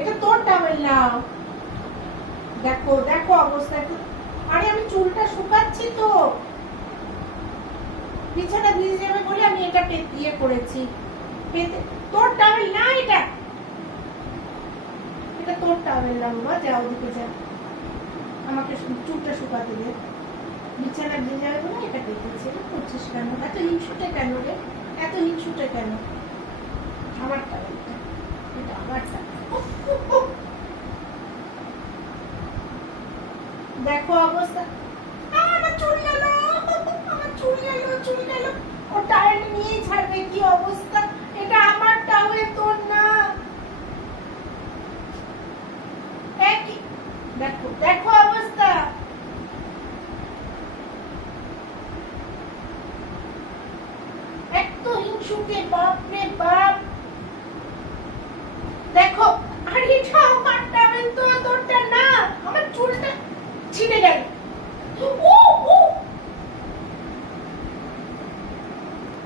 এটা তোর টাওয়েল নাও। দেখো দেখো অবস্থা। আরে আমি চুলটা শুকাচ্ছি তো, বিছানা ভিজে যাবে বলে আমি এটা ইয়ে করেছি। তোর টাওয়েল না এটা, এটা তোর টাওয়েল না বাবা, যা ওদিকে যা, আমাকে চুলটা শুকাতে দে। বিছানা ভিজে যাবে বলে এটা পেতেছি। এটা করছিস কেন? এত হিংসুটে কেন রে? এত হিংসুটে কেন? আমার টাওয়েলটা, এটা আমার টাওয়েল। দেখো অবস্থা। আমার চুল গেল, আমার চুল গেল, চুল গেল। ও টাওয়েল নিয়েই ছাড়বে, কি অবস্থা। এটা আমার টাওয়েল, তোর